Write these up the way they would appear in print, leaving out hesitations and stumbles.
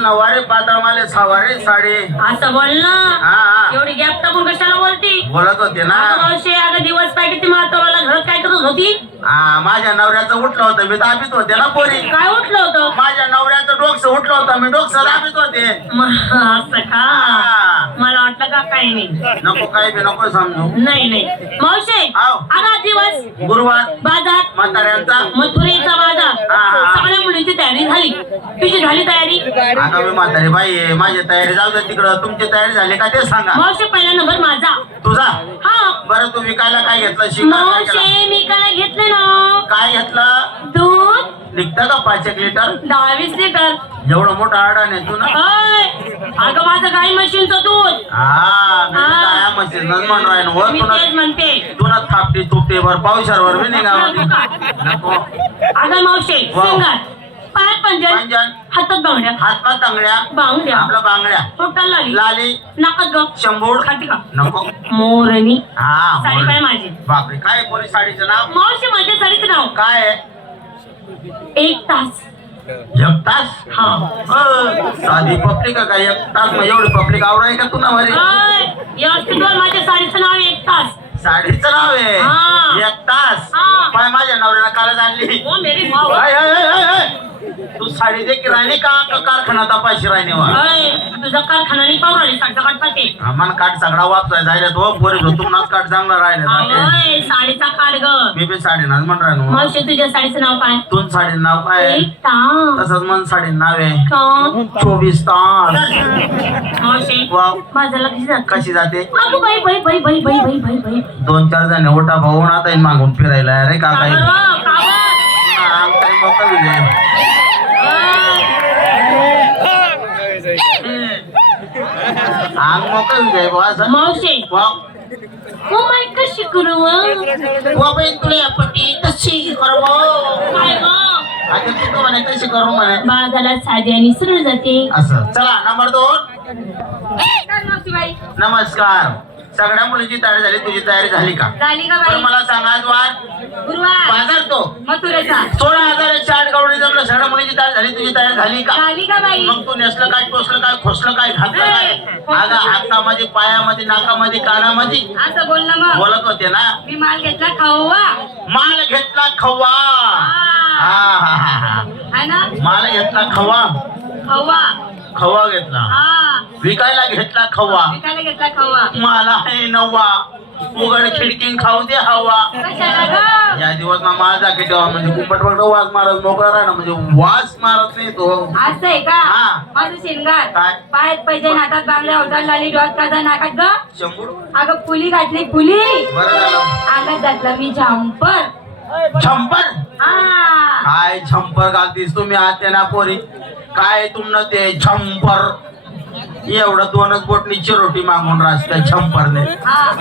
नवारी पातळमाले सवारी साडी असं बोल ना. हा एवढी गॅप टाकून कशाला बोलती? बोलत होते ना. मावशी अगं दिवस काय किती म्हाताराला घरात काय करत होती? माझ्या नवऱ्याचं उठलं होतं मी दाबीत होते ना पोरी. काय उठलं होतं? माझ्या नवऱ्याचं डोकं उठलं होतं मी डोकं दाबीत होते. असं का? मला वाटलं का काही नाही. नको काही बी नको समजू. नाही नाही मावशी आव. अगं दिवस गुरुवार बाजार म्हाताऱ्यांचा मथुरेचा बाजार सगळ्या मुलींची तयारी झाली. तुझी झाली तयारी? आता मी म्हातारी बाई आहे माझी तयारी जाऊ दे तिकडं. तुमची तयारी झाली का ते सांगा. मावशी पहिला नंबर माझा. तुझा हा बरं तू विकायला काय घेतलं शिकायला काय केलं? मावशी मी काय घेतले ना काय घेतलं? दूध निघतं का 5 लिटर? 10-20 लिटर. एवढं मोठं आडाण आहे तू ना. अगं माझं गाई म्हशींचं दूध. काय मशीन म्हणून राहीन वर मी तेच म्हणते. तुला थापटी तुपटी भर पावसावर बी निघा नको. अगं मावशी वाव. सिंगार पायात पंजन पंजन हातात बांगड्या हातपात तांगड्या बांगड्या आपल्या बांगड्या टोटल लाली लाली नाकात ग शंभूड खाती का नको. मोरणी साडी हा काय माझी? बापरे काय पोरी साडीचं नाव मावशी माझ्या साडीचं नाव काय आहे? 1 तास. 1 तास? हा साधी पब्लिक का काय 1 तास? मग एवढी पब्लिक आवडाय का तुला वरी? व्यवस्थित बोल, माझ्या साडीचं नाव 1 तास. साडीचं नाव आहे हा. 1 तास? हा. पाय माझ्या नवऱ्याला कालच आणली. ओ मेरी भाऊ तू साडी दे की राहिली का कारखाना तपाशी राहिली वा तुझा कारखाना नाही पाहू राहिली सगळं पाते. मन काठ सगळा वापसाय जायला तो पोरी तुम्हाला काठ चांगला राहिला. साडीचा काढ ग. मी बी साडी नाच म्हण राहिलो. मावशी तुझ्या साडीचं नाव काय? तू साडी नाव काय? 1 तास. तसंच मन साडी नाव आहे का? 24 तास. मावशी वाव माझं लक्ष जात. कशी जाते? अगं बाई बाई बाई बाई बाई बाई बाई बाई 2-4 जण ओटा भाऊन आता मागून फिरायला अरे का काही मोकळ अंग मोकळ विजय बुवा. मावशी वाव ओ माय कशी करू बाई तुला पटी कशी करू काय ग? आता तू म्हणे कशी करू म्हणे बाजारात साधी आणि सरळ जाते. असं चला नंबर 2. बाई नमस्कार. सगळ्या मुलीची तयारी झाली तुझी तयारी झाली का? झाली का पण बाई? मला सांगा आज वार गुरुवार बाजार तो मथुरेचा 16,160 गवळी जमलं. सगळ्या मुलीची तयारी झाली तुझी तयारी झाली का? झाली का बाई? मग तू नेसलं काय टोचलं काय खोसलं काय घातलं काय? अगं हातामध्ये पायामध्ये नाकामध्ये कानामध्ये असं बोल ना मग. बोलत होते ना. मी माल घेतला खावा माल घेतला खवा. है ना? माल घेतला खवा. खवा खवा घेतला. विकायला घेतला खवा. विकायला घेतला खवा. मला आहे नवा उघड खिडकी खाऊ दे हवा. कशाला ग? या दिवस ना माझा ठेवा म्हणजे कुंपट फक्त वास मारत मोकळा राहणं म्हणजे वास मारत नाही तो. असं आहे का? हा. माझं शिंगार काय? पायात पैसे हातात बांगड्या होतात लाली डॉट काढा नाकात ग. शंभूड अगं फुली घातली फुली. बरं झालं. अंगात घातला मी झंपर. झंपर हा काय झंपर घालतीस तुम्ही आते ना पोरी काय तुमनं ते झंपर एवढं 2च बोटनी चिरोटी मागून राहत झंपरने.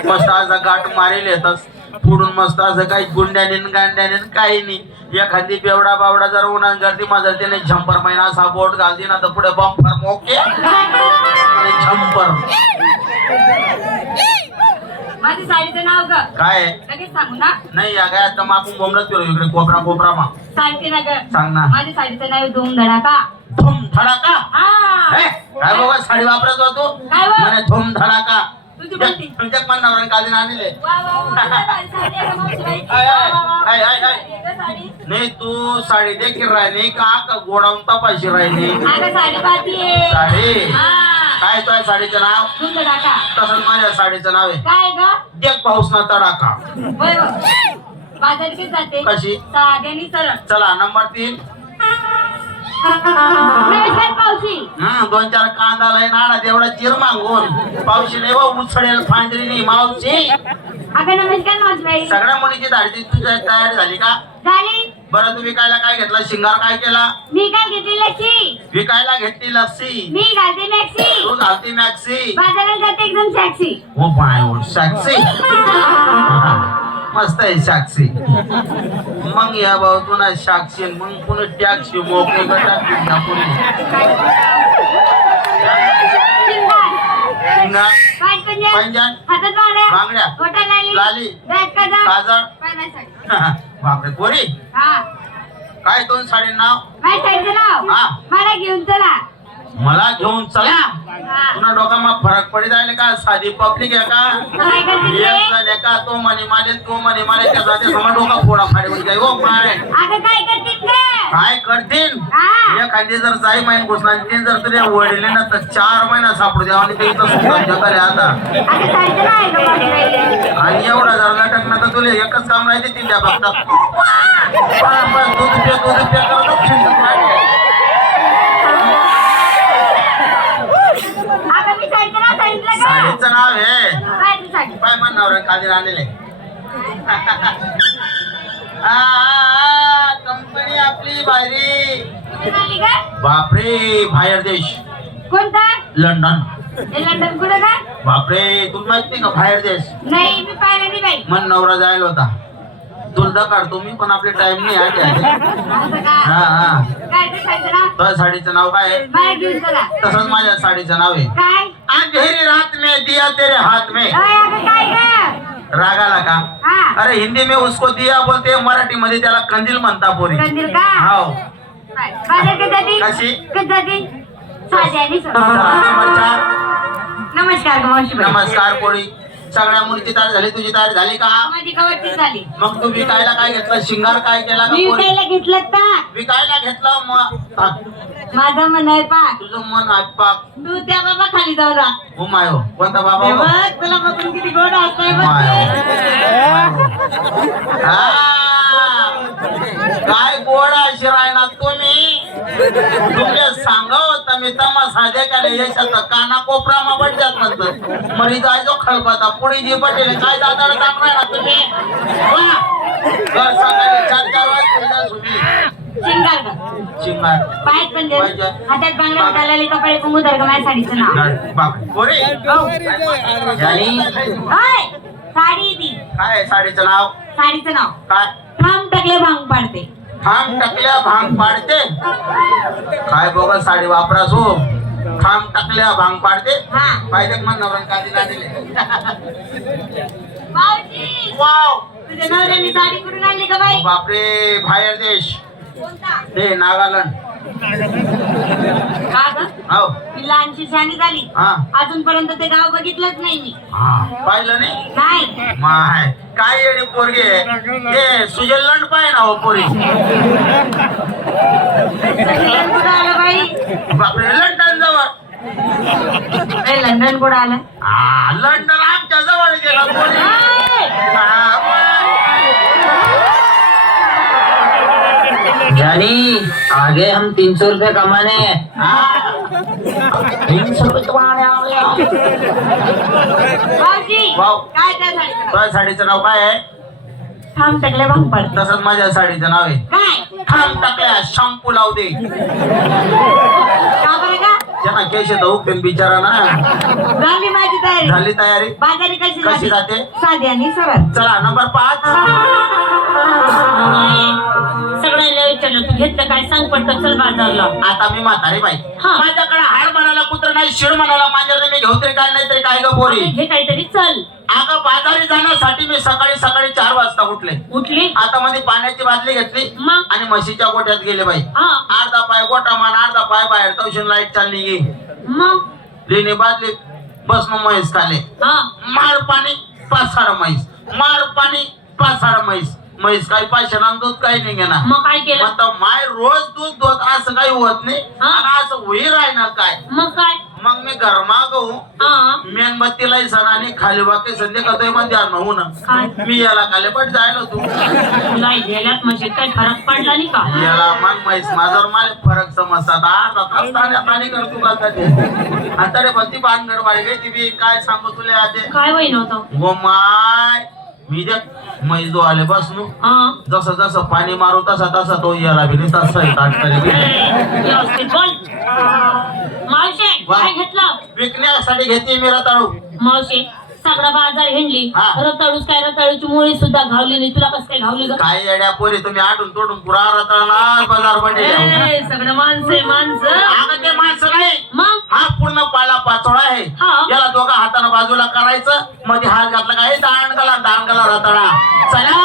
मस्त असं गाठ मारेल येतच पुढून मस्त असं काही गुंड्याने गांड्याने काही नाही. एखादी बेवडा बावडा जर उन्हा गर्दी माझा त्याने झंपर महिना असा बोट घालते ना तर पुढे बंपर मोके झंपर. माझी साडीचं नाव ग काय लगेच सांगू ना? नाही या काय आता मागून बोंबलत फिरू इकडे कोपरा कोपरा मा सांगते ना ग. सांग ना. माझ्या साडीचं नाव धूम धडाका. धूम धडाका. हा काय बघा साडी वापरत होतो काय बघ? म्हणे धूम धडाका. तुझी बोलती. तुमच्या पण नवऱ्याने काढून आणले. वा वा वा, किती भारी साडी आहे गं मावशी बाई. आय, आय, वा, वा, वा. I, I, I. ही गं साडी. नाही तू साडी देखील राहिली का गोडाऊन तपाशी राहिली अगं साडी पाहतीये. साडी. हा काय तुझ्या साडीचं नाव? धूम धडाका. तसंच माझ्या साडीचं नाव आहे काय ग? देख पाऊस ना तडाखा. होय हो. बाजारपेठ जाते कशी? साध्यानी सरळ. चला नंबर 3. नमस्कार पावशी. 2-4 कांदा लय नाडा तेवढा चिर मागून पावशी नाही बा उचडेल फांदरी नाही मावशी. अगं नमस्कार मावशी बाई. सगळ्या मुलीची धाडची तुझी तयारी झाली का? झाली. बरं तू विकायला काय घेतला शिंगार काय केला? मी काय घेतली लस्सी. विकायला घेतली लस्सी. मी घालते मॅक्सी. तू घालती मॅक्सी. बाजारात जाते एकदम सॅक्सी. हो बाय साक्षी मस्त आहे साक्षी. मग या भाऊ तू ना साक्षी मग पुन्हा टॅक्सी मोकळी शिंगार. पायात पंजन. पंजन हातात बांगड्या. बांगड्या. बोटात लाली. लाली. डोळ्यात काजळ. काजळ. पायात साडी. बापरे पोरी हा काय दोन साडी नाव? माझ्या साडीचं नाव हा. मला घेऊन चला. मला घेऊन चला तुला डोकामा फरक पडी जायला का साधी पब्लिक आहे का काय करते ते? एक जण आहे का तो म्हणे माले त्याचा ते समोर डोका फोडा फाडी जाई हो माय अगं काय करते ते? काय करतील हा. एखादी जर जाई माहीन घुसणार ते जर तुझ्या वडील ना तर 4 महिना सापडू द्या आणि ते इथं सुद्धा जगाले आता अगं सारखं नाही गं माझी बाई. आणि एवढा जर लटक ना तर तुला एकच काम राहते ती त्या बघतात दूध पे करत शिंदत राहते. अगं मी सारखं ना सांगितलं का? साडीचं नाव आहे काय ती साडी? काय म्हणणार खाली आणले कंपनी आपली बाहेरी कुठून आली का? बापरे बाहेर देश कोणता? लंडन हे लंडन कुठं का? बापरे तुला माहित नाही का बाहेर देश नाही मी पाहिलं नाही बाई. मन नवरा जायला होता तुला काढतो मी पण आपले टाइम नाही आहे असं का? हा काय ते साडीचं नाव? तर साडीचं नाव काय आहे बाहेर घेऊन चला. तसंच माझ्या साडीचं नाव आहे काय? अंधेरी रात में दिया तेरे हाथ में अय, अगं काय गं? राग आला का हा. अरे हिंदी में उसको दिया बोलते मराठी मध्ये त्याला कंदील म्हणता पोरी कंदील का? हो काय? बाजार कधी? कशी? कधी? साधी आणि सोनं. नंबर 4 नमस्कार मावशी बाई. नमस्कार पोरी सगळ्या मुलीची तयारी झाली तुझी तयारी झाली का माझी कवरची झाली. मग तू विकायला काय घेतलं शिंगार काय केला का मी पोरी विकायला घेतलं का? विकायला घेतलं मग माझं मन आहे पा तुझं मन आटपाक तू त्या बाबा खाली जाऊ रा. हो माय हो कोणता बाबा हो? बघ तुला बघून किती गोड असतंय बघ माय ते. हो. काय गोड अशी राहणार तुम्ही तुमच्या सांगाव मी तमाशा देखायला यशात काना कोपरा मा पडतात म्हणतात मरी जायचो खलबता पुढे जी पटेल काय दादा सांगणार ना तुम्ही वा. घर सकाळी 4 वाजता सुटी शिंगार का? शिंगार पायात पंजर पाहिजे. हातात बांगड्या घालायला कपडे कुंगू धर माझ्या साडीचं नाव. बापरे पोरे आणि ओय, साडी ती काय साडीचं नाव साडीचं नाव काय थांब टाकले भांग पाडते. थांब टाकल्या भांग पाडते काय बघा साडी वापरास हो थांब टाकल्या भांग पाडते हा. पाहिजे मन नवरण काढी दिले मावशी वाव तुझ्या नवऱ्याने साडी कुठून आणली का बाई? बापरे बाहेर देश कोणता? ते नागालँड का ग? हो मी लहानशी शाणी झाली हा अजूनपर्यंत ते गाव बघितलंच नाही मी. पाहिलं नाही नाही माय काय येडी पोरगी ते स्वित्झर्लंड पाय ना हो पोरी लंडन कुठं आलं बाई? बापरे लंडन जवळ ए, लंडन कुठं आलं? लंडन आमच्या जवळ गेला पोरी जानी आगे हम 300 रुपए कमाने हैं। 300 रुपए कमाने आ गया। मावशी वाव. काय त्या साडीचं नाव? तुझ्या साडीचं नाव काय आहे थांब टाकले भांग पाडते. तसंच माझ्या साडीचं नाव आहे काय? थांब टाकल्या शॅम्पू लाव दे का बरं का? त्यांना केश उठून बिचारा ना झाली माझी तयारी. झाली तयारी बाजारी कशी कशी जाते? जाते साधी आणि सरळ. चला नंबर 5 सगळ्याला विचारलं तू घेतलं काय सांग पटकन चल बाजारला. आता मी म्हातारी बाई हा. माझ्याकडे हाड म्हणाला कुत्र नाही शिड म्हणाला माझ्याकडे मी घेऊ तरी काय नाही तरी काय ग पोरी घे काहीतरी चल. अगं बाजारी जाण्यासाठी मी सकाळी 4 वाजता उठले उठली आता मध्ये पाण्याची बाटली घेतली मग? आणि म्हशीच्या गोट्यात गेले बाई हा अर्धा पाय गोटा मान अर्धा पाय बाहेर तवशीन लाईट चालली गे मग लिहिणी बादली बस मग म्हैस खाले हा मार पाणी 5-6 म्हैस मार पाणी 5-6 म्हैस म्हैस काही पैसे ना दूध काही नाही घेणार मग काय केलं? म्हणतो माय रोज दूध दूध असं काही होत नाही हा. आणि असं होई राहणार काय मग काय? मग मी घरमाग हा मेणबत्तीला सण आणि खाली बाकी संधी करतोय मग ध्यान होऊन काय? मी याला खाली पण जायला तू तुला गेल्यात म्हणजे काय फरक पडला नाही का? याला मन म्हैस माझ्यावर मला फरक समजतात अर्धा तास ताण्यात आणि करतो का ते आता रे बत्ती बांधगड वाढली ती बी काय सांगू तुला आधी काय वय नव्हतं? गो माय मी देत म्हैस जो आले बसलो हा जसं जसं पाणी मारू तसा तो याला बी नाही तसं व्यवस्थित बोल. मावशी वा. काय घेतलं? विकण्यासाठी घेते मी रताळू मावशी सगळा बाजार हिंडली हा. रताळूच काय रताळूची मुळी सुद्धा घावली नाही. तुला कसं काय घावली ग? काय येड्या पोरी तुम्ही आटून तोडून पुरा रताळा बाजार पडले ए, सगळं माणसं आहे, माणसं. अगं ते माणसं नाही मग हा पूर्ण पाला पाचोळा आहे हा. याला दोघा हाताने बाजूला करायचं मध्ये हात घातला काय दांड गला रताळा चला